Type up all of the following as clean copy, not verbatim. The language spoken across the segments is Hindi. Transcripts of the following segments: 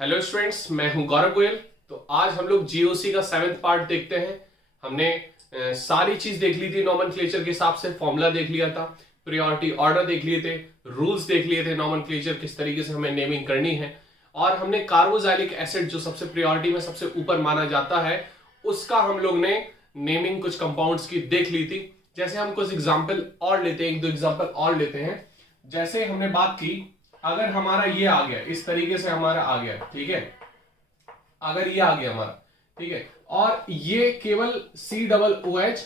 हेलो स्टूडेंट्स, मैं हूं गौरव गोयल। तो आज हम लोग जीओसी का 7th पार्ट देखते हैं। हमने सारी चीज देख ली थी, नॉमेनक्लेचर के हिसाब से फॉर्मूला देख लिया था, प्रायोरिटी ऑर्डर देख लिए थे, रूल्स देख लिए थे, नॉमेनक्लेचर किस तरीके से हमें नेमिंग करनी है, और हमने कार्बोक्सिलिक एसिड जो सबसे प्रायोरिटी में सबसे ऊपर माना जाता है उसका हम लोग ने नेमिंग कुछ कंपाउंड्स की देख ली थी। जैसे हम कुछ एग्जाम्पल और लेते हैं, एक दो एग्जाम्पल और लेते हैं। जैसे हमने बात की, अगर हमारा ये आ गया, इस तरीके से हमारा आ गया, ठीक है, अगर ये आ गया हमारा, ठीक है, और ये केवल COOH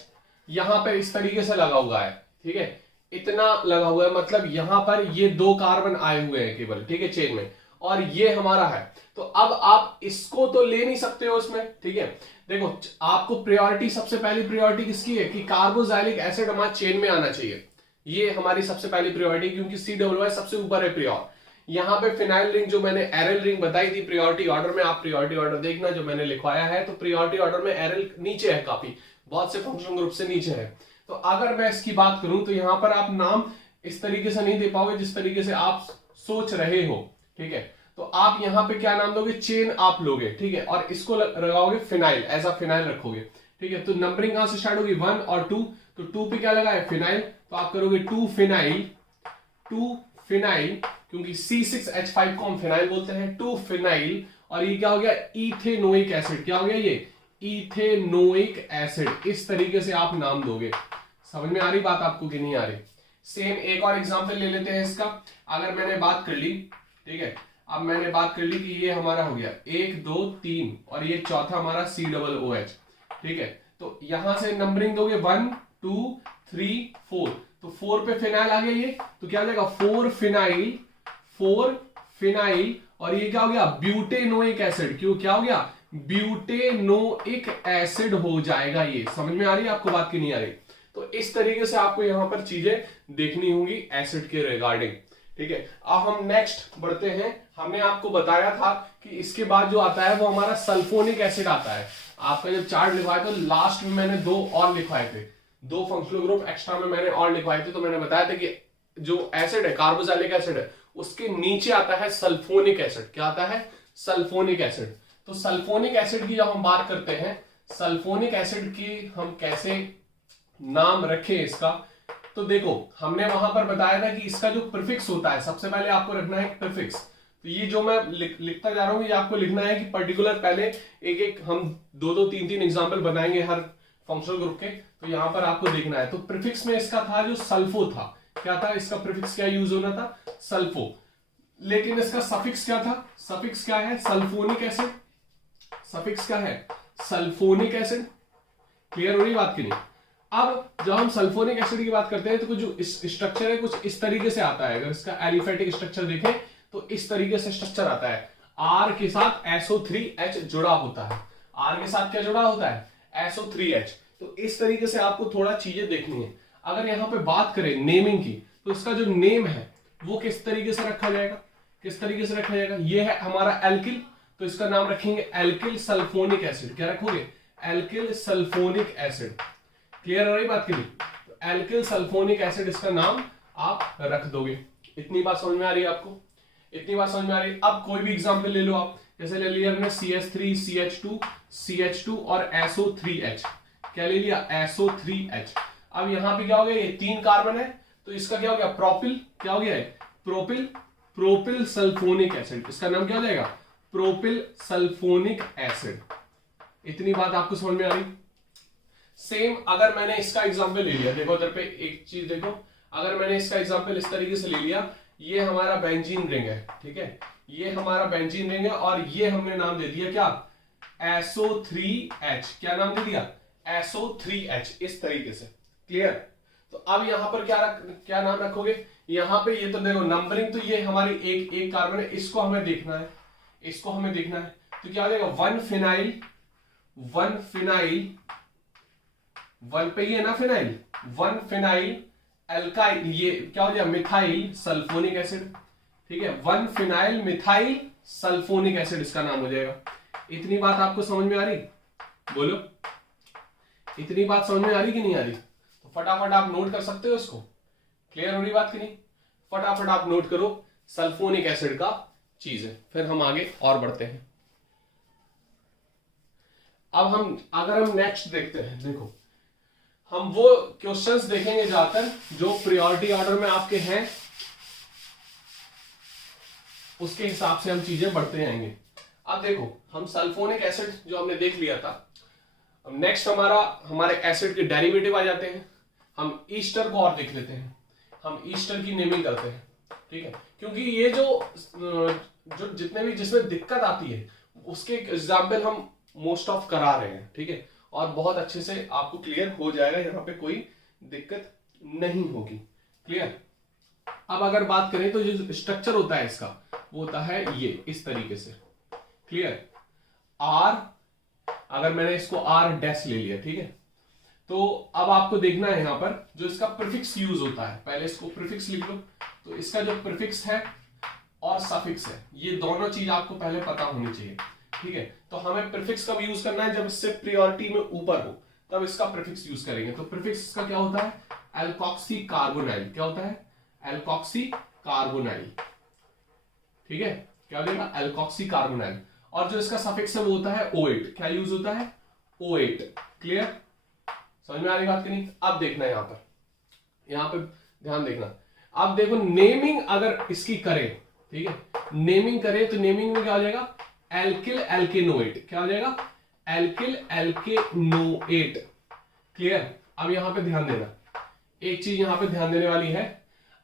यहां पर इस तरीके से लगा हुआ है, ठीक है, इतना लगा हुआ है, मतलब यहां पर ये दो कार्बन आए हुए हैं केवल, ठीक है, चेन में, और ये हमारा है। तो अब आप इसको तो ले नहीं सकते हो इसमें, ठीक है। देखो, आपको प्रायोरिटी, सबसे पहली प्रायोरिटी किसकी है कि कार्बोक्सिलिक एसिड हमारे चेन में आना चाहिए। ये हमारी सबसे पहली प्रायोरिटी, क्योंकि COOH सबसे ऊपर है प्रियोर। यहाँ पे फिनाइल रिंग जो मैंने एरल रिंग बताई थी प्रायोरिटी ऑर्डर में, आप प्रायोरिटी ऑर्डर देखना जो मैंने लिखवाया है। तो प्रायोरिटी ऑर्डर में एरल नीचे है, काफी बहुत से फंक्शनल ग्रुप से नीचे है। तो अगर मैं इसकी बात करूं तो यहाँ पर आप नाम इस तरीके से नहीं दे पाओगे जिस तरीके से आप सोच रहे हो, ठीक है। तो आप यहाँ पे क्या नाम दोगे, चेन आप लोगे, ठीक है, और इसको लगाओगे फिनाइल, ऐसा फिनाइल रखोगे, ठीक है। तो नंबरिंग कहां से स्टार्ट होगी, 1 और 2, तो 2 पे क्या लगा है, फिनाइल, तो आप करोगे 2 फिनाइल, 2 फिनाइल, क्योंकि C6H5 को हम फिनाइल बोलते हैं, 2 फिनाइल, और ये क्या हो गया, इथेनोइक एसिड, क्या हो गया ये, इथेनोइक एसिड। इस तरीके से आप नाम दोगे। समझ में आ रही बात आपको कि नहीं आ रही। सेम एक और एग्जांपल ले लेते हैं इसका। अगर मैंने बात कर ली, ठीक है, अब मैंने बात कर ली कि ये हमारा हो गया 1 2 3 और ये चौथा हमारा COOH, ठीक है। तो यहां से नंबरिंग दोगे 1 2 3 4, तो 4 पे फिनाइल आ गया ये, तो क्या हो जाएगा 4 फिनाइल, 4 फिनाइल, और ये क्या हो गया, ब्यूटेनोइक एसिड। क्यों, क्या हो गया, ब्यूटेनोइक एसिड हो जाएगा ये। समझ में आ रही है आपको बात की नहीं आ रही। तो इस तरीके से आपको यहां पर चीजें देखनी होंगी एसिड के रिगार्डिंग, ठीक है। अब हम नेक्स्ट बढ़ते हैं। हमने आपको बताया था कि इसके बाद जो आता है वो हमारा सल्फोनिक एसिड आता है। आपका जब चार्ट लिखवाया तो लास्ट में मैंने 2 और लिखवाए थे, 2 फंक्शनल ग्रुप एक्स्ट्रा में मैंने और लिखवाए थे। तो मैंने बताया था कि जो एसिड है, कार्बोक्सिलिक एसिड है, उसके नीचे आता है सल्फोनिक एसिड। क्या आता है, सल्फोनिक एसिड। तो सल्फोनिक एसिड की जब हम बात करते हैं, सल्फोनिक एसिड की हम कैसे नाम रखें इसका, तो देखो हमने वहां पर बताया था कि इसका जो प्रीफिक्स होता है, सबसे पहले आपको रखना है प्रीफिक्स। तो ये जो मैं लिखता जा रहा हूं, ये आपको लिखना है कि पर्टिकुलर, पहले एक एक हम 2 2 3 3 एग्जांपल बनाएंगे हर फंक्शनल ग्रुप के। तो यहां पर आपको देखना है। तो प्रीफिक्स में इसका था जो सल्फो था, क्या था इसका प्रीफिक्स, क्या यूज होना था, सल्फो। लेकिन इसका सफिक्स क्या था, सफिक्स क्या है, सल्फोनिक एसिड। सफिक्स क्या है, सल्फोनिक एसिड। क्लियर हो रही बात की नहीं। अब जब हम सल्फोनिक एसिड की बात करते हैं तो कुछ जो स्ट्रक्चर है कुछ इस तरीके से आता है। अगर इसका एलिफेटिक स्ट्रक्चर देखें तो इस तरीके से स्ट्रक्चर आता है। R के साथ SO3H जुड़ा होता है। R के साथ क्या जुड़ा होता है, SO3H। तो इस तरीके से आपको थोड़ा चीजें देखनी है। अगर यहां पे बात करें नेमिंग की, तो इसका जो नेम है वो किस तरीके से रखा जाएगा, किस तरीके से रखा जाएगा। ये है हमारा एल्किल, तो इसका नाम रखेंगे एल्किल सल्फोनिक एसिड। क्या रखोगे, एल्किल सल्फोनिक एसिड। क्लियर हो रही बात की नहीं। तो एल्किल सल्फोनिक एसिड इसका नाम आप रख दोगे। इतनी बात समझ में आ रही है आपको, इतनी बात समझ में आ रही है। अब कोई भी एग्जांपल ले लो आप, जैसे ले लिया हमने CH3 CH2 और SO3H। क्या ले लिया, SO3H। अब यहां पे क्या हो गया, ये 3 कार्बन है, तो इसका क्या हो गया, प्रोपिल, क्या हो गया है, प्रोपिल, प्रोपिल सल्फोनिक एसिड। इसका नाम क्या हो जाएगा, प्रोपिल सल्फोनिक एसिड। इतनी बात आपको समझ में आ रही। सेम अगर मैंने इसका एग्जांपल ले लिया, देखो इधर पे एक चीज देखो, अगर मैंने इसका एग्जांपल इस तरीके से ले लिया, ये हमारा बेंजीन रिंग है, ठीक है, ये हमारा बेंजीन रिंग है, और ये हमने नाम दे दिया क्या, SO3H। क्या नाम दे दिया, SO3H, इस तरीके से। क्लियर। तो अब यहां पर क्या नाम रखोगे, यहां पे ये तो देखो नंबरिंग, तो ये हमारी एक कार्बन है, इसको हमें देखना है, इसको हमें देखना है। तो क्या हो जाएगा, 1 फिनाइल, 1 फिनाइल, 1 पे ही है ना फिनाइल, 1 फिनाइल एल्काइल, ये क्या हो जाएगा, मिथाइल सल्फोनिक एसिड, ठीक है, 1 फिनाइल मिथाइल सल्फोनिक एसिड इसका नाम हो जाएगा। इतनी बात आपको समझ में आ रही, बोलो, इतनी बात समझ में आ रही कि नहीं आ रही। तो फटाफट आप नोट कर सकते हो इसको। क्लियर हो रही बात की नहीं, फटाफट आप नोट करो सल्फोनिक एसिड का चीज है। फिर हम आगे और बढ़ते हैं। अब अगर हम नेक्स्ट देखते हैं, देखो हम वो क्वेश्चंस देखेंगे जाकर जो प्रायोरिटी ऑर्डर में आपके हैं, उसके हिसाब से हम चीजें बढ़ते आएंगे। अब देखो हम सल्फोनिक एसिड जो हमने देख लिया था, अब नेक्स्ट हमारे एसिड के डेरिवेटिव आ जाते हैं। हम ईस्टर को और देख लेते हैं, हम ईस्टर की नेमिंग करते हैं, ठीक है, क्योंकि ये जो जितने भी जिसमें दिक्कत आती है उसके एग्जाम्पल हम मोस्ट ऑफ करा रहे हैं, ठीक है, और बहुत अच्छे से आपको क्लियर हो जाएगा, यहाँ पे कोई दिक्कत नहीं होगी। क्लियर। अब अगर बात करें तो जो स्ट्रक्चर होता है इसका वो होता है ये इस तरीके से। क्लियर। आर, अगर मैंने इसको आर डैश ले लिया, ठीक है, तो अब आपको देखना है यहां पर जो इसका प्रीफिक्स यूज होता है, पहले इसको प्रीफिक्स लिख लो। तो इसका जो प्रीफिक्स है और सफिक्स है, ये दोनों चीज आपको पहले पता होनी चाहिए, ठीक है। तो हमें प्रीफिक्स कब यूज करना है, जब इससे प्रायोरिटी में ऊपर हो तब इसका प्रीफिक्स यूज करेंगे। तो प्रीफिक्स का क्या होता है, एल्कोक्सी कार्बोनाइल। क्या होता है, एल्कोक्सी कार्बोनाइल, ठीक है, क्या हो जाएगा, एल्कोक्सी कार्बोनाइल। और जो इसका सफिक्स है वो होता है O8। क्या यूज होता है, O8। क्लियर, समझ में आ रही बात की नहीं। अब देखना है यहां पे ध्यान देखना। अब देखो नेमिंग अगर इसकी करें, ठीक है, नेमिंग करें तो नेमिंग में क्या हो जाएगा, एल्किल एल्केनोएट। क्या हो जाएगा, एल्किल एल्केनोएट। क्लियर। अब यहां पे ध्यान देना, एक चीज यहां पे ध्यान देने वाली है।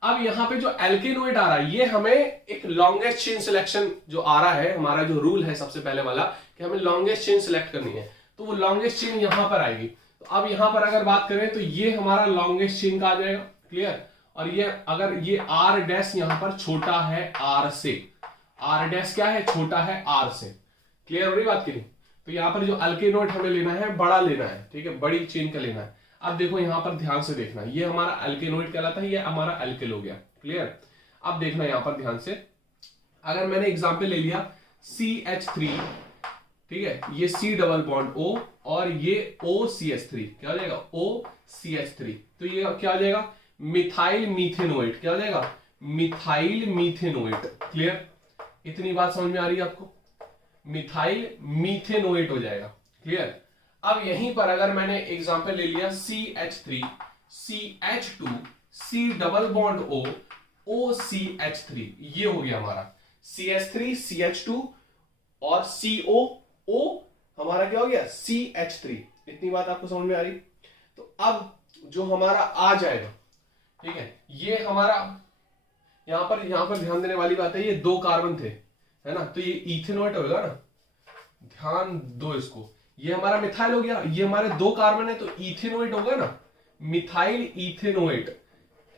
अब यहां पे जो एल्केनोएट आ रहा है ये हमें एक लॉन्गेस्ट चेन सिलेक्शन जो आ रहा है, हमारा जो रूल है सबसे पहले वाला कि हमें लॉन्गेस्ट चेन सिलेक्ट करनी है, तो वो लॉन्गेस्ट चेन यहां पर आएगी। तो अब यहां पर अगर बात करें तो ये हमारा लॉन्गेस्ट चेन का आ जाएगा। क्लियर। और ये अगर ये आर डैश यहां पर छोटा है आर से, आर डैश क्या है, छोटा है आर से। क्लियर हो रही बात की नहीं। तो यहां पर जो एल्केनोएट हमें लेना है बड़ा लेना है, ठीक है, बड़ी चेन का लेना है। अब देखो यहां पर ध्यान से देखना, ये हमारा एल्केनोएट कहलाता है, ये हमारा एल्किल हो गया। क्लियर। अब देखना यहां पर ध्यान से, अगर मैंने एग्जांपल ले लिया CH3, ठीक है, ये C डबल बॉन्ड O और ये OCH3, क्या हो जाएगा, OCH3। तो ये क्या हो जाएगा, मिथाइल मीथेनोएट। क्या हो जाएगा, मिथाइल मीथेनोएट। क्लियर। इतनी बात समझ में आ रही है आपको, मिथाइल मीथेनोएट हो जाएगा। क्लियर। अब यहीं पर अगर मैंने एग्जांपल ले लिया CH3, CH2, C double bond O, OCH3, ये हो गया हमारा CH3, CH2 और COO हमारा क्या हो गया, CH3। इतनी बात आपको समझ में आ रही। तो अब जो हमारा आ जाएगा, ठीक है, ये हमारा यहां पर ध्यान देने वाली बात है, ये 2 कार्बन थे, है ना, तो ये इथेनोएट होगा ना, ध्यान दो इसको, ये हमारा मिथाइल हो गया, ये हमारे 2 कार्बन है तो इथेनोएट होगा ना, मिथाइल इथेनोएट,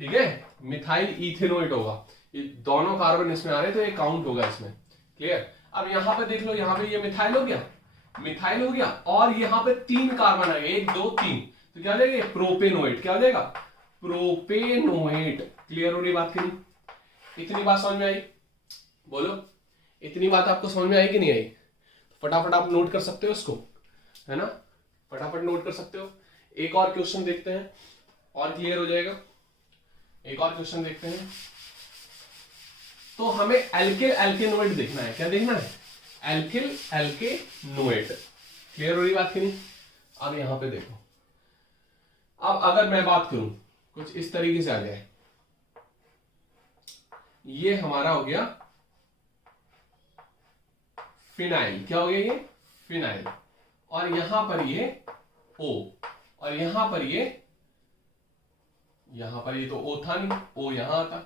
ठीक है, मिथाइल इथेनोएट होगा। ये दोनों कार्बन इसमें आ रहे तो ये काउंट होगा इसमें। क्लियर। अब यहां पे देख लो, यहां पे ये मिथाइल हो गया, मिथाइल हो गया, और यहां पे 3 कार्बन आ गए, 1 2 3, तो क्या हो जाएगा, प्रोपेनोएट। क्या हो जाएगा, प्रोपेनोएट। क्लियर हो रही बात की नहीं। इतनी बात समझ में आई, बोलो इतनी बात आपको समझ में आई कि नहीं आई। फटाफट आप नोट कर सकते हो इसको, है ना, फटाफट नोट कर सकते हो। एक और क्वेश्चन देखते हैं और क्लियर हो जाएगा। एक और क्वेश्चन देखते हैं। तो हमें एल्किल एल्केनोएट देखना है। क्या देखना है, एल्किल एल्केनोएट। क्लियर हो रही बात की नहीं। अब यहां पे देखो, अब अगर मैं बात करूं कुछ इस तरीके से आ जाए, ये हमारा हो गया फिनाइल। क्या हो गया, ये फिनाइल, और यहां पर ये O, और यहां पर ये तो O था नहीं, O यहां आता,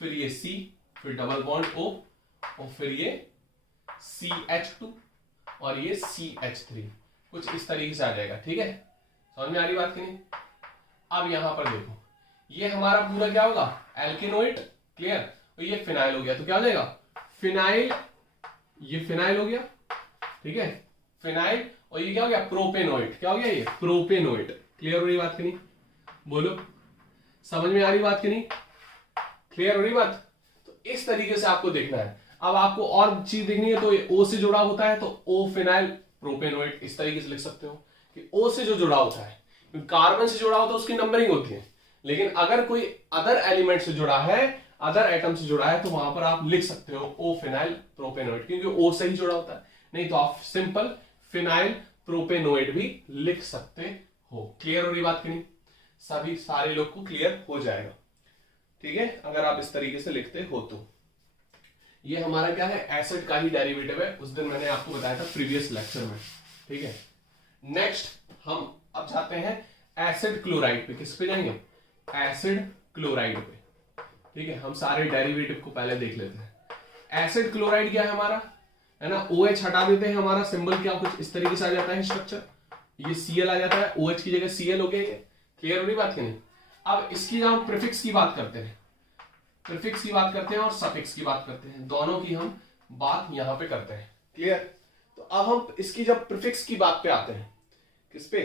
फिर ये C, फिर डबल बॉन्ड O, और फिर ये CH2 और ये CH3, कुछ इस तरीके से आ जाएगा। ठीक है, समझ में आ रही बात की नहीं। अब यहां पर देखो, ये हमारा पूरा क्या होगा, एल्केनोएट। क्लियर। तो ये फिनाइल हो गया, तो क्या हो जाएगा, फिनाइल, ये फिनाइल हो गया, ठीक है, फिनाइल, और ये क्या हो गया, प्रोपेनोएट। क्या हो गया, ये प्रोपेनोएट। क्लियर हो रही बात की नहीं, बोलो समझ में आ रही बात की नहीं, क्लियर हो रही बात। तो इस तरीके से आपको देखना है। अब आपको और चीज देखनी है, तो ये O से जुड़ा होता है, तो O फिनाइल प्रोपेनोएट, इस तरीके से लिख सकते हो कि O से जो जुड़ा होता है, कार्बन से जुड़ा होता है उसकी नंबरिंग होती है, लेकिन अगर कोई अदर एलिमेंट से जुड़ा है, अदर एटम से जुड़ा है तो वहां पर आप लिख सकते हो ओ फिनाइल प्रोपेनोइड, क्योंकि ओ से ही जुड़ा होता है। नहीं तो आप सिंपल फिनाइल प्रोपेनोइड भी लिख सकते हो। क्लियर हो रही बात की नहीं? सभी सारे लोग को क्लियर हो जाएगा, ठीक है, अगर आप इस तरीके से लिखते हो तो। ये हमारा क्या है, एसिड का ही डेरिवेटिव है, उस दिन मैंने आपको बताया था प्रीवियस लेक्चर में, ठीक है। नेक्स्ट हम अब जाते हैं एसिड क्लोराइड पे। किस पे जाएंगे? एसिड क्लोराइड पे, ठीक है। हम सारे डेरिवेटिव को पहले देख लेते हैं। एसिड क्लोराइड क्या है हमारा, है ना, OH हटा देते हैं, हमारा सिंबल क्या कुछ इस तरीके से आ जाता है स्ट्रक्चर, ये Cl आ जाता है, OH की जगह Cl हो गया। क्लियर हो रही बात की नहीं? अब इसकी जब हम प्रीफिक्स की बात करते हैं, प्रीफिक्स की बात करते हैं और सफिक्स की बात करते हैं, दोनों की हम बात यहां पे करते हैं। क्लियर? तो अब हम इसकी जब प्रीफिक्स की बात पे आते हैं, किस पे?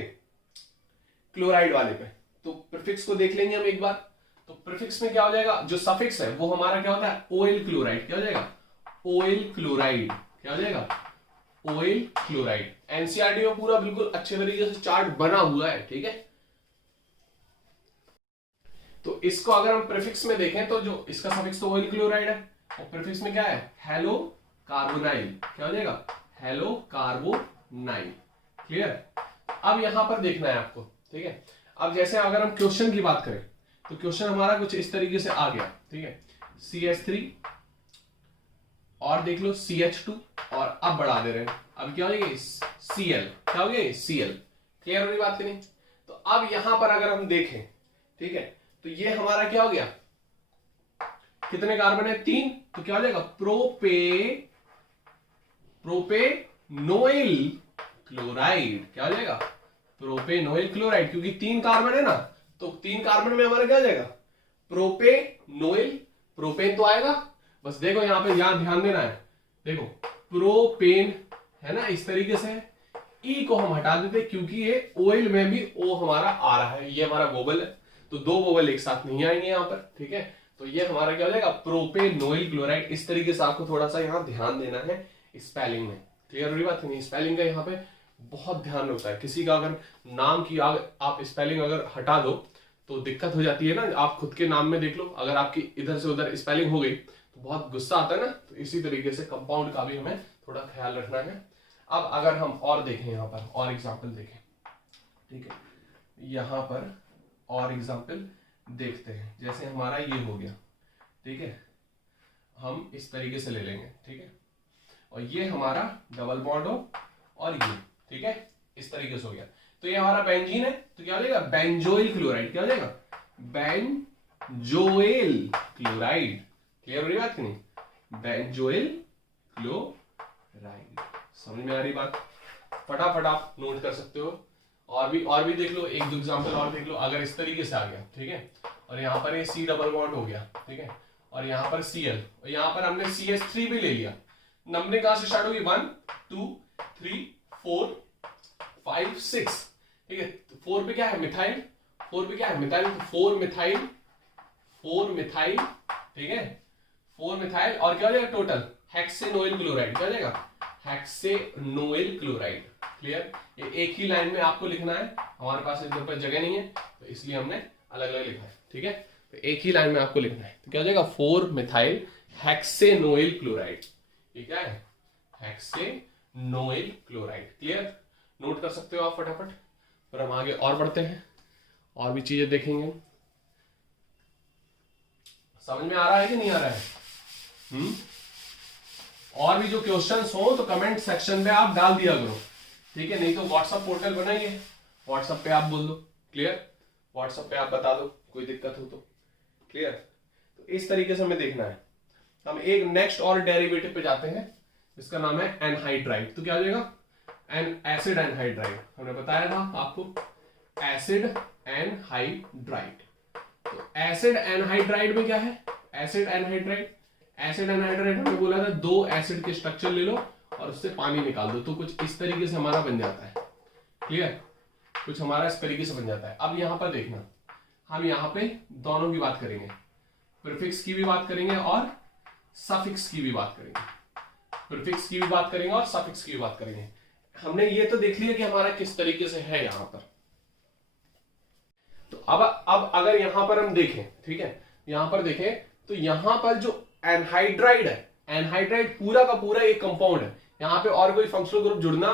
क्लोराइड वाले पे। तो प्रीफिक्स को देख लेंगे हम एक बार। तो प्रीफिक्स में क्या हो जाएगा, जो सफिक्स है वो हमारा क्या होता है, ओएल क्लोराइड। क्या हो जाएगा? OL chloride. क्या हो जाएगा? OL chloride. एनसीईआरटी में पूरा बिल्कुल अच्छे तरीके से चार्ट बना हुआ है, ठीक है। तो इसको अगर हम प्रीफिक्स में देखें तो जो इसका सफिक्स तो ऑयल क्लोराइड है, और प्रीफिक्स में क्या है, हेलो कार्बोनाइल। क्या हो जाएगा? Hello carbonyl. क्लियर? अब यहां पर देखना है आपको, ठीक है। अब जैसे अगर हम क्वेश्चन की बात करें तो क्वेश्चन हमारा कुछ इस तरीके से आ गया, ठीक है। CH3 और देख लो CH2 और अब बढ़ा दे रहे हैं, अब क्या हो गया, Cl। क्या हो गया? Cl। क्लियर हो रही बात की नहीं? तो अब यहां पर अगर हम देखें, ठीक है, तो ये हमारा क्या हो गया, कितने कार्बन है? 3। तो क्या हो जाएगा? प्रोपेनोइल क्लोराइड। क्या हो जाएगा? प्रोपेनोइल क्लोराइड, क्योंकि 3 कार्बन है ना, तो 3 कार्बन में हमारा क्या हो जाएगा? प्रोपेनोइल। प्रोपेन तो आएगा, बस देखो यहां पे, यहां ध्यान देना है, देखो प्रोपेन है ना, इस तरीके से ई को हम हटा देते क्योंकि ये ऑयल में भी ओ हमारा आ रहा है, ये हमारा वोबल है, तो 2 वोबल एक साथ नहीं आएंगे यहां पर, ठीक है। तो ये हमारा क्या हो जाएगा? प्रोपेनोइल क्लोराइड। इस तरीके से आपको थोड़ा सा यहां ध्यान देना है स्पेलिंग में। क्लियर हो रही बात नहीं? स्पेलिंग का यहाँ पे बहुत ध्यान होता है। किसी का अगर नाम की आप स्पेलिंग अगर हटा दो तो दिक्कत हो जाती है ना। आप खुद के नाम में देख लो, अगर आपकी इधर से उधर स्पेलिंग हो गई तो बहुत गुस्सा आता है ना। तो इसी तरीके से कंपाउंड का भी हमें थोड़ा ख्याल रखना है। अब अगर हम और देखें, यहाँ पर और एग्जाम्पल देखें, ठीक है, यहाँ पर और एग्जाम्पल देखते हैं। जैसे हमारा ये हो गया, ठीक है, हम इस तरीके से ले लेंगे, ठीक है, और ये हमारा डबल बॉन्ड हो और ये, ठीक है, इस तरीके से हो गया। तो ये हमारा बेंजीन है, तो क्या हो जाएगा? Benzoyl chloride. क्या हो जाएगा? Benzoyl chloride. क्लियर हो रही बात कि नहीं? Benzoyl chloride. समझ में आ रही बात? फटाफट आप नोट कर सकते हो। और भी देख लो, 1-2 एग्जाम्पल और देख लो। अगर इस तरीके से आ गया, ठीक है, और यहाँ पर ये C डबल बॉन्ड हो गया, ठीक है, और यहाँ पर Cl, और यहाँ पर हमने CH3 भी ले लिया। नंबरिंग कहां से स्टार्ट होगी? 1 2 3 4 5 6, ठीक है। 4 पे क्या है? मिथाइल। 4 पे क्या है? मिथाइल। 4 मिथाइल, 4 मिथाइल, ठीक है, 4 मिथाइल, और क्या हो जाएगा टोटल? हेक्सेनोइल क्लोराइड। क्या हो जाएगा? हेक्सेनोइल क्लोराइड। क्लियर? ये एक ही लाइन में आपको लिखना है, हमारे पास इधर पर जगह नहीं है तो इसलिए हमने अलग अलग लिखा है, ठीक है। तो एक ही लाइन में आपको लिखना है। तो क्या हो जाएगा? 4 मिथाइल हेक्सेनोइल क्लोराइड। ये क्या है? हेक्सेनोइल क्लोराइड। क्लियर? नोट कर सकते हो आप फटाफट। फिर हम आगे और बढ़ते हैं, और भी चीजें देखेंगे। समझ में आ रहा है कि नहीं आ रहा है? और भी जो क्वेश्चंस हो तो कमेंट सेक्शन में आप डाल दिया करो, ठीक है। नहीं तो व्हाट्सएप पोर्टल बनाइए, व्हाट्सएप पे आप बोल दो। क्लियर? व्हाट्सएप पे आप बता दो कोई दिक्कत हो तो। क्लियर? तो इस तरीके से हमें देखना है। हम एक नेक्स्ट और डेरिवेटिव पे जाते हैं, जिसका नाम है एनहाइड्राइड। तो क्या हो जाएगा? Acid anhydride. हमने बताया था आपको, एसिड एनहाइड्राइड। तो एसिड एनहाइड्राइड में क्या है? एसिड एनहाइड्राइड, एसिड एनहाइड्राइड हमने बोला था 2 एसिड के स्ट्रक्चर ले लो और उससे पानी निकाल दो, तो कुछ इस तरीके से हमारा बन जाता है। क्लियर? कुछ हमारा इस तरीके से बन जाता है। अब यहां पर देखना, हम यहां पे दोनों की बात करेंगे, प्रीफिक्स की भी बात करेंगे और सफिक्स की भी बात करेंगे। प्रीफिक्स की भी बात करेंगे और सफिक्स की भी बात करेंगे। हमने ये तो देख लिया कि हमारा किस तरीके से है यहां पर। तो अब अगर यहां पर हम देखें, ठीक है, यहां पर देखें तो यहां पर जो एनहाइड्राइड है, एनहाइड्राइड पूरा का पूरा एक कंपाउंड है, यहां पे और कोई फंक्शनल ग्रुप जुड़ना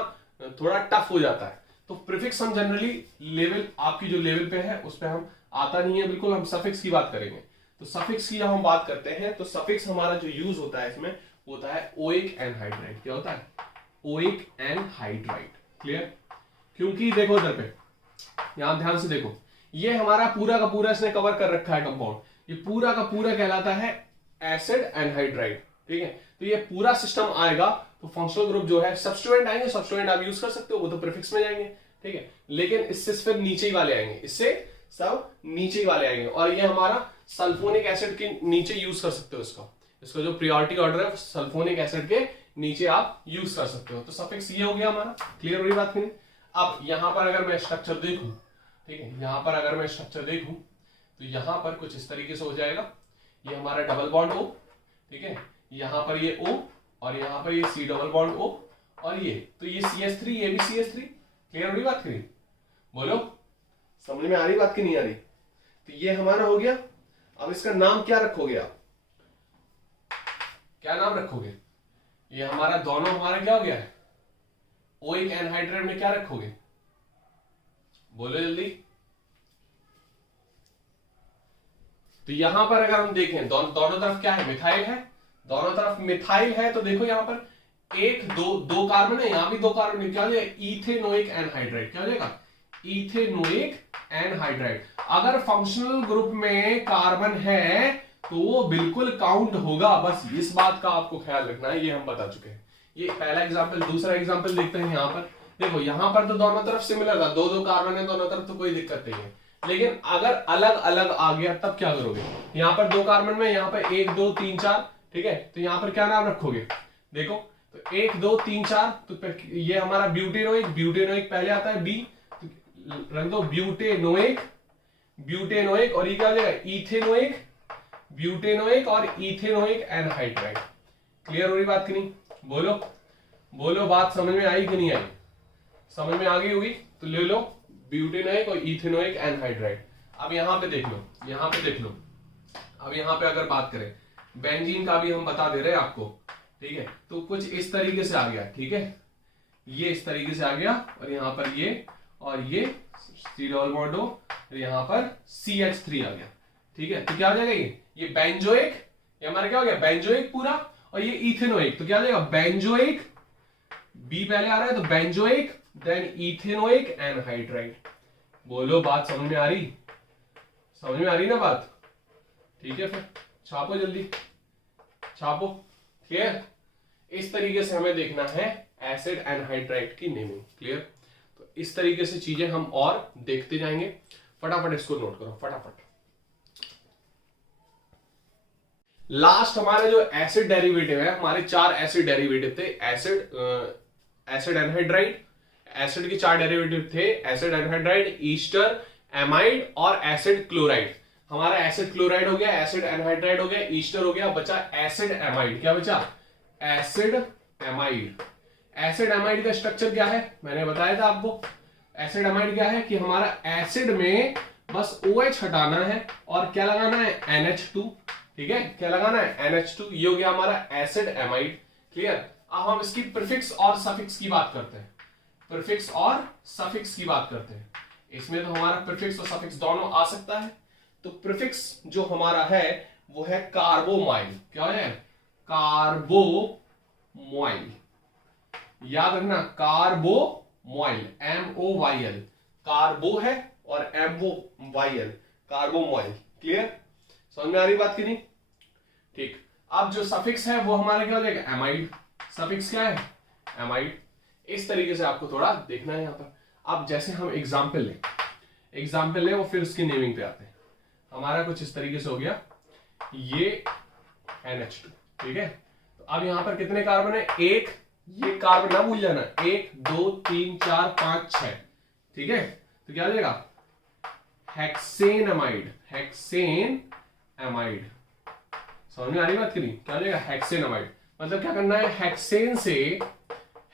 थोड़ा टफ हो जाता है। तो प्रीफिक्स हम जनरली लेवल, आपकी जो लेवल पे है उस पे हम आता नहीं है बिल्कुल, हम सफिक्स की बात करेंगे। तो सफिक्स की जब हम बात करते हैं तो सफिक्स हमारा जो यूज होता है इसमें होता है ओइक एनहाइड्राइड। क्या होता है? Oic anhydride. क्लियर? क्योंकि देखो इधर पे, यहां ध्यान से देखो, ये हमारा पूरा का पूरा इसने कवर कर रखा है कंपाउंड, ये पूरा का पूरा कहलाता है एसिड एनहाइड्राइड। ठीक है, तो ये पूरा सिस्टम आएगा तो फंक्शनल ग्रुप जो है, सब्स्टिट्यूएंट आएंगे, सब्स्टिट्यूएंट आप यूज कर सकते हो, वो तो प्रीफिक्स में जाएंगे। ठीक है, लेकिन इससे फिर नीचे ही वाले आएंगे, इससे सब नीचे ही वाले आएंगे, और ये हमारा सल्फोनिक एसिड के नीचे यूज कर सकते हो इसका जो प्रायोरिटी ऑर्डर है सल्फोनिक एसिड के नीचे आप यूज कर सकते हो। तो सफिक्स ये हो गया हमारा। क्लियर हो रही बात नहीं? अब यहां पर अगर मैं स्ट्रक्चर देखूं, ठीक है, यहां पर अगर मैं स्ट्रक्चर देखूं तो यहां पर कुछ इस तरीके से हो जाएगा। ये हमारा डबल बॉन्ड O, ठीक है, यहां पर ये O, और यहां पर ये C डबल बॉन्ड O, और ये तो ये CH3, ये भी CH3। क्लियर हो रही बात की? बोलो, समझ में आ रही बात की नहीं आ रही? तो ये हमारा हो गया। अब इसका नाम क्या रखोगे आप? क्या नाम रखोगे? ये हमारा दोनों हमारा क्या हो गया है? ओइक एनहाइड्राइड में क्या रखोगे? बोलो जल्दी। तो यहां पर अगर हम देखें दोनों तरफ क्या है? मिथाइल है, दोनों तरफ मिथाइल है। तो देखो यहां पर एक दो कार्बन है, यहां भी दो कार्बन है। क्या हो जाएगा? Ethanoic anhydride. क्या हो जाएगा? Ethanoic anhydride. अगर फंक्शनल ग्रुप में कार्बन है तो वो बिल्कुल काउंट होगा, बस इस बात का आपको ख्याल रखना है। ये हम बता चुके हैं। ये पहला एग्जांपल। दूसरा एग्जांपल देखते हैं। यहां पर देखो, यहां पर तो दोनों तरफ सिमिलर था, दो कार्बन है दोनों तरफ, तो कोई दिक्कत नहीं है। लेकिन अगर अलग अलग आ गया तब क्या करोगे? यहां पर दो कार्बन में, यहां पर 1 2 3 4, ठीक है, तो यहां पर क्या नाम रखोगे? देखो, तो 1 2 3 4, तो ये हमारा ब्यूटेनोइक, ब्यूटेनोइक पहले आता है बी, तो रख दो ब्यूटेनोइक, ब्यूटेनोइक, और ये क्या हो जाएगा? इथेनोइक, ब्यूटेनोइक और इथेनोइक एनहाइड्राइड। क्लियर हो रही बात की नहीं? बोलो बोलो, बात समझ में आई कि नहीं आई? समझ में आ गई होगी तो ले लो ब्यूटेनोइक और इथेनोइक एनहाइड्राइड। अब यहां पे देख लो, यहां पे देख लो। अब यहां पे अगर बात करें बेंजीन का भी हम बता दे रहे हैं आपको, ठीक है, तो कुछ इस तरीके से आ गया। ठीक है, ये इस तरीके से आ गया, और यहां पर ये और ये C डबल बॉन्ड O, और यहां पर CH3 आ गया। ठीक है, तो क्या हो जाएगा? ये बेंजोइक, ये हमारा क्या हो गया? बेंजोइक पूरा, और ये इथेनोइक, तो क्या हो जाएगा? बेंजोइक, बी पहले आ रहा है तो बेंजोइक, देन इथेनोइक एनहाइड्राइड। बोलो, बात समझ में आ रही? समझ में आ रही ना बात? ठीक है, फिर छापो जल्दी, छापो। क्लियर? इस तरीके से हमें देखना है एसिड एनहाइड्राइड की नेमिंग। क्लियर? तो इस तरीके से चीजें हम और देखते जाएंगे। फटाफट इसको नोट करो, फटाफट। लास्ट हमारे जो एसिड डेरिवेटिव है, हमारे 4 एसिड डेरिवेटिव थे। एसिड एनहाइड्राइड, एसिड के 4 डेरिवेटिव थे, एसिड एनहाइड्राइड, ईस्टर, एमाइड और एसिड क्लोराइड। हमारा एसिड क्लोराइड हो गया, एसिड एनहाइड्राइड हो गया, ईस्टर हो गया, बचा एसिड एमाइड। क्या बचा? Acid amide. एसिड एमाइड का स्ट्रक्चर क्या है? मैंने बताया था आपको। एसिड एमाइड क्या है कि हमारा एसिड में बस OH हटाना है और क्या लगाना है? NH2। ठीक है, क्या लगाना है? NH2। ये हो गया हमारा एसिड एमाइड। क्लियर? अब हम इसकी प्रीफिक्स और सफिक्स की बात करते हैं। प्रीफिक्स और सफिक्स की बात करते हैं। इसमें तो हमारा प्रीफिक्स और सफिक्स दोनों आ सकता है। तो प्रीफिक्स जो हमारा है वो है कार्बोमाइल। क्या है? कार्बोमाइल। याद रखना, कार्बोमाइल, MOYL। कार्बो है और MOYL, कार्बोमाइल। क्लियर? समझ में आ रही बात की नहीं? ठीक। अब जो सफिक्स है वो हमारा क्या हो जाएगा? एमाइड। सफिक्स क्या है? एमाइड। इस तरीके से आपको थोड़ा देखना है यहां पर। अब जैसे हम एग्जाम्पल लें वो फिर उसकी नेमिंग पे आते हैं। हमारा कुछ इस तरीके से हो गया, ये NH2। ठीक है, तो अब यहां पर कितने कार्बन है? एक, ये कार्बन ना भूल जाना, 1 2 3 4 5 6। ठीक है, तो क्या हो जाएगा? Hexane amide, hexane amide. समझ में आ रही बात की नहीं? क्या हो जाएगा? Hexane amide. मतलब क्या करना है?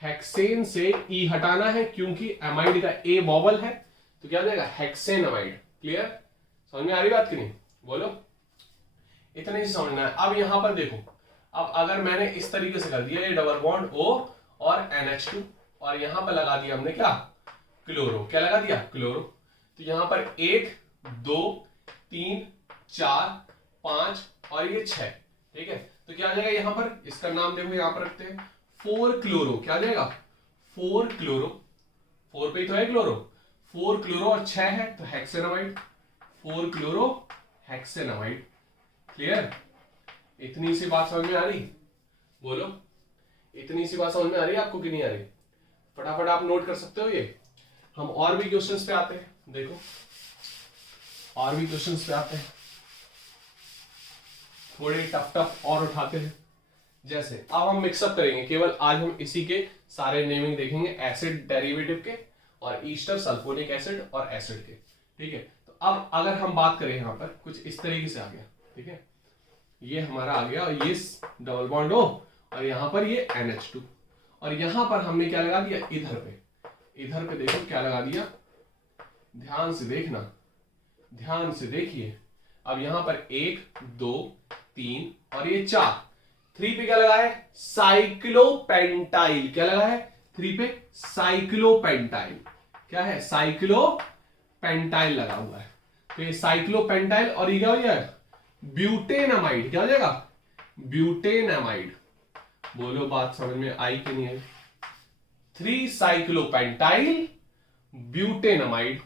हेक्सेन से E हटाना है, क्योंकि अमाइड का A वॉवल है, तो क्या हो जाएगा? Hexane amide. क्लियर? समझ में आ रही बात की नहीं? बोलो। इतने से समझना है। अब यहां पर देखो, अब अगर मैंने इस तरीके से कर दिया, ये डबल बॉन्ड O और NH2 और यहां पर लगा दिया हमने क्या, क्लोरो, क्या लगा दिया, क्लोरो। तो यहां पर 1 2 3 4 5 और ये 6, ठीक है। तो क्या आ जाएगा यहां पर, इसका नाम देखो यहां पर रखते हैं 4 क्लोरो, क्या आ जाएगा 4 क्लोरो, 4 पे ही तो है क्लोरो, 4 क्लोरो और 6 है तो हेक्सेनामाइड, 4 क्लोरो हेक्सेनामाइड। क्लियर, इतनी सी बात समझ में आ रही, बोलो इतनी सी बात समझ में आ रही है आपको कि नहीं आ रही? फटाफट आप नोट कर सकते हो ये। हम और भी क्वेश्चंस पे आते हैं, देखो और भी क्वेश्चंस पे आते हैं, थोड़े टफ और उठाते हैं। जैसे अब हम मिक्सअप करेंगे, केवल आज हम इसी के सारे नेमिंग देखेंगे, एसिड डेरिवेटिव के और ईस्टर सल्फोनिक एसिड और एसिड के, ठीक है। तो अब अगर हम बात करें यहां पर कुछ इस तरीके से आ गया, ठीक है, ये हमारा आ गया और ये डबल बॉन्ड O और यहां पर ये NH2 और यहां पर हमने क्या लगा दिया, इधर पे देखो क्या लगा दिया, ध्यान से देखना, ध्यान से देखिए। अब यहां पर 1 2 3 और ये 4, 3 पे क्या लगा है, साइक्लोपेंटाइल, क्या लगा है 3 पे, साइक्लोपेंटाइल, क्या है, साइक्लोपेंटाइल लगा हुआ है। तो ये साइक्लोपेंटाइल और ये क्या हो गया, ब्यूटेनामाइड, क्या हो जाएगा, ब्यूटेनामाइड। बोलो बात समझ में आई कि नहीं आई? 3 साइक्लोपेंटाइल ब्यूटेनामाइड।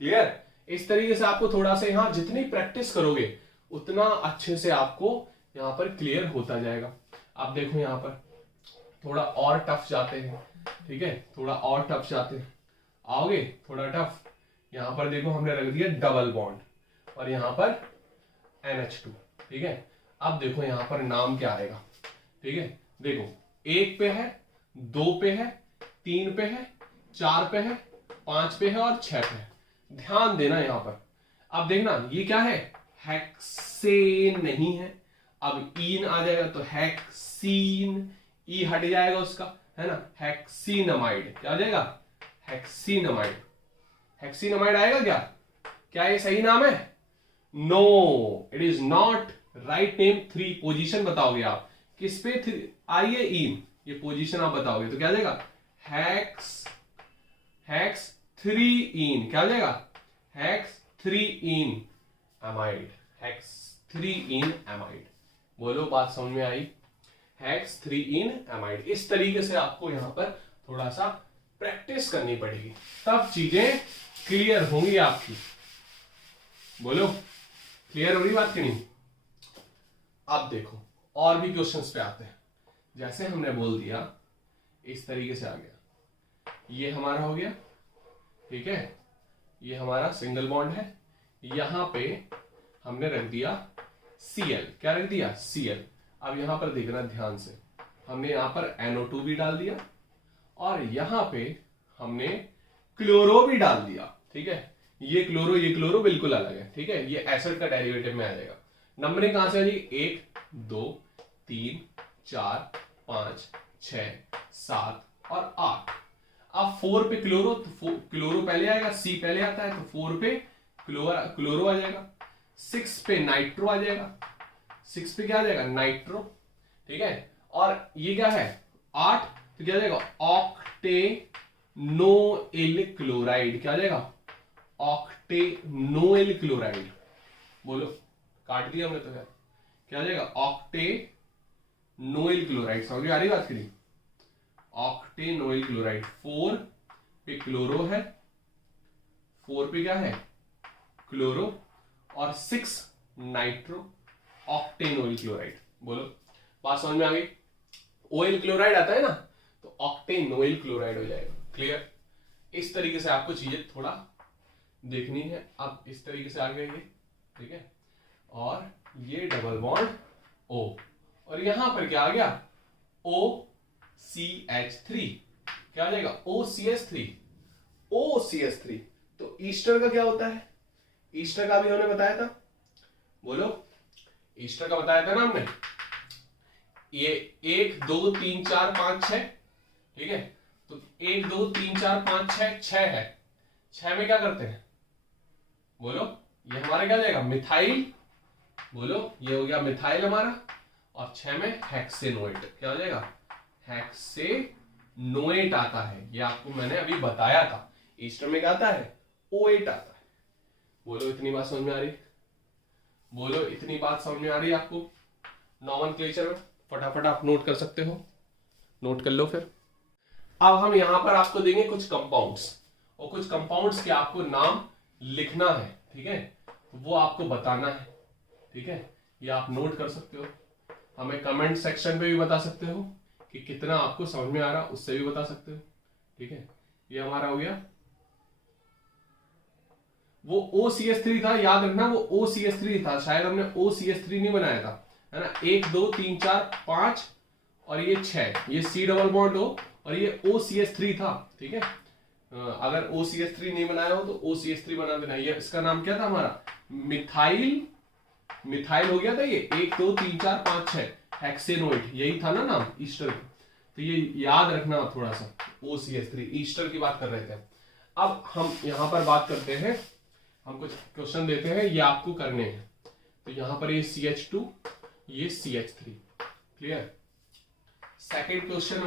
क्लियर, इस तरीके से आपको थोड़ा सा यहां जितनी प्रैक्टिस करोगे उतना अच्छे से आपको यहां पर क्लियर होता जाएगा। आप देखो यहां पर थोड़ा और टफ जाते हैं, ठीक है, थोड़ा और टफ जाते हैं, आओगे थोड़ा टफ। यहां पर देखो हमने रख दिया डबल बॉन्ड और यहां पर NH2, ठीक है। अब देखो यहां पर नाम क्या आएगा, ठीक है, देखो 1 पे है, 2 पे है, 3 पे है, 4 पे है, 5 पे है और 6 पे है। ध्यान देना यहां पर, अब देखना ये क्या है, हेक्सेन नहीं है, अब ईन आ जाएगा तो हेक्सीन, ई हट जाएगा उसका, है ना, हेक्सीनमाइड, क्या आ जाएगा, हेक्सीनमाइड, हेक्सीनमाइड आएगा क्या, क्या ये सही नाम है, no it is not right name. 3 position बताओगे आप, किस पे आइए इन, ये पोजीशन आप बताओगे तो क्या आ जाएगा, हेक्स 3 इन, क्या हो जाएगा, हेक्स 3 इन एमाइड, हेक्स 3 इन एमाइड। बोलो बात समझ में आई, हेक्स 3 इन एमाइड। इस तरीके से आपको यहां पर थोड़ा सा प्रैक्टिस करनी पड़ेगी, तब चीजें क्लियर होंगी आपकी। बोलो क्लियर हो रही बात कि नहीं? अब देखो और भी क्वेश्चंस पे आते हैं। जैसे हमने बोल दिया इस तरीके से आ गया, ये हमारा हो गया, ठीक है, ये हमारा सिंगल बॉन्ड है, यहां पे हमने रख दिया Cl, क्या रख दिया, Cl। अब यहां पर देखना ध्यान से, हमने यहां पर NO2 भी डाल दिया और यहां पे हमने क्लोरो भी डाल दिया, ठीक है। ये क्लोरो बिल्कुल अलग है, ठीक है, ये एसिड का डेरिवेटिव में आ जाएगा। नंबरिंग कहां से आ जाएगी, 1 2 3 4 5 6 7 और 8। अब 4 पे क्लोरो, तो क्लोरो पहले आएगा, C पहले आता है तो 4 पे क्लोरो आ जाएगा, 6 पे नाइट्रो आ जाएगा, 6 पे क्या आ जाएगा, नाइट्रो, ठीक है। और ये क्या है 8, तो क्या आ जाएगा, ऑक्टेनोइल क्लोराइड, क्या आ जाएगा, ऑक्टेनोइल क्लोराइड। बोलो काट दिया हमने तो है, क्या आ जाएगा, ऑक्टेनोइल क्लोराइड। समझ में आ रही बात की नहीं, ऑक्टेनोइल क्लोराइड। 4 पे क्लोरो है, 4 पे क्या है, क्लोरो और 6 नाइट्रो, ऑक्टेनोइल क्लोराइड। बोलो बात समझ में आ गई, ओइल क्लोराइड आता है ना तो ऑक्टेनोइल क्लोराइड हो जाएगा। क्लियर, इस तरीके से आपको चीजें थोड़ा देखनी है। अब इस तरीके से आ गया ये, ठीक है, और ये डबल बॉन्ड O और यहां पर क्या आ गया, OCH3, क्या आ जाएगा, OCH3, OCH3। तो ईस्टर का क्या होता है, ईस्टर का भी हमने बताया था, बोलो ईस्टर का बताया था ना हमने, ये 1 2 3 4 5 6, ठीक है। तो 1 2 3 4 5 6, 6 है, 6 में क्या करते हैं, बोलो ये हमारा क्या जाएगा, मिथाइल बोलो, ये हो गया मिथाइल हमारा, और 6 में हेक्सेनोएट, क्या हो जाएगा, हेक्सेनोएट आता है। ये आपको मैंने अभी बताया था, ईस्टर में क्या आता है, O8 आता है। बोलो इतनी बात समझ में आ रही, बोलो इतनी बात समझ में आ रही है आपको नॉमेनक्लेचर में? फटाफट आप नोट कर सकते हो, नोट कर लो फिर। अब हम यहां पर आपको देंगे कुछ कंपाउंड्स, और कुछ कंपाउंड्स के आपको नाम लिखना है, ठीक है, तो वो आपको बताना है, ठीक है। ये आप नोट कर सकते हो, हमें कमेंट सेक्शन पे भी बता सकते हो कि कितना आपको समझ में आ रहा, उससे भी बता सकते हो, ठीक है। ये हमारा हो गया, वो OCH3 था, याद रखना वो OCH3 था, शायद हमने OCH3 नहीं बनाया था, है ना। 1 2 3 4 5 और ये 6, ये C डबल बॉन्ड हो और ये OCH3 था, ठीक है। अगर OCH3 नहीं बनाया हो तो OCH3 बना देना। ये इसका नाम क्या था हमारा, मिथाइल, मिथाइल हो गया था ये, 1 2 3 4 5 6 हेक्सेनोइड, यही था ना नाम ईस्टर का, तो ये याद रखना थोड़ा सा। OCH3 ईस्टर की बात कर रहे थे। अब हम यहां पर बात करते हैं, हम कुछ क्वेश्चन देते हैं, ये आपको करने हैं। तो यहां पर ये CH2, ये CH3, क्लियर। सेकंड क्वेश्चन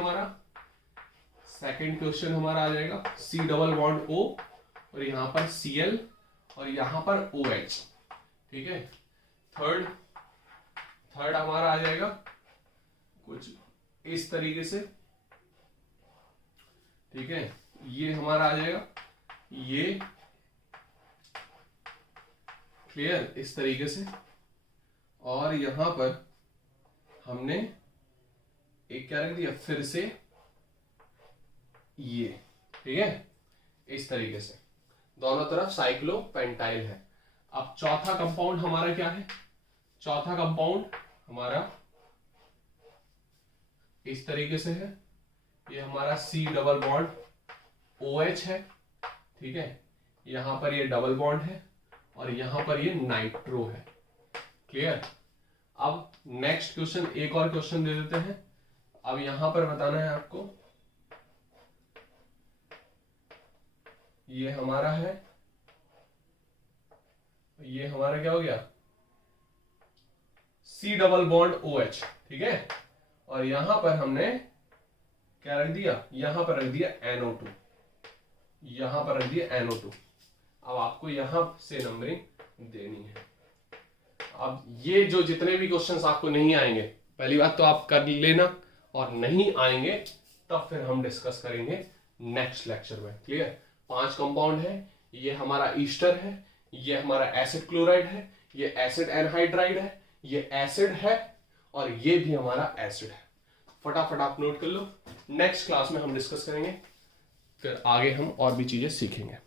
हमारा आ जाएगा C डबल बॉन्ड O और यहां पर Cl और यहां पर OH, ठीक है। थर्ड हमारा आ जाएगा कुछ इस तरीके से, ठीक है। ये हमारा आ जाएगा, ये क्लियर, इस तरीके से। और यहां पर हमने एक क्या रख दिया, फिर से ये, ठीक है, इस तरीके से दोनों तरफ साइक्लोपेंटाइल है। अब चौथा कंपाउंड हमारा क्या है, चौथा कंपाउंड हमारा इस तरीके से है, ये हमारा C डबल बॉन्ड OH है, ठीक है। यहां पर ये डबल बॉन्ड है और यहां पर ये नाइट्रो है, क्लियर। अब नेक्स्ट क्वेश्चन, एक और क्वेश्चन दे देते हैं। अब यहां पर बताना है आपको, ये हमारा है, ये हमारा क्या हो गया, C डबल बॉन्ड OH, ठीक है। और यहां पर हमने क्या रख दिया, यहां पर रख दिया NO2, यहां पर रख दिया NO2। अब आपको यहां से नंबरिंग देनी है। अब ये जो जितने भी क्वेश्चंस आपको नहीं आएंगे, पहली बात तो आप कर लेना, और नहीं आएंगे तब फिर हम डिस्कस करेंगे नेक्स्ट लेक्चर में, क्लियर। 5 कंपाउंड है, ये हमारा ईस्टर है, ये हमारा एसिड क्लोराइड है, ये एसिड एनहाइड्राइड है, ये एसिड है, और ये भी हमारा एसिड है। फटाफट आप नोट कर लो, नेक्स्ट क्लास में हम डिस्कस करेंगे, फिर आगे हम और भी चीजें सीखेंगे।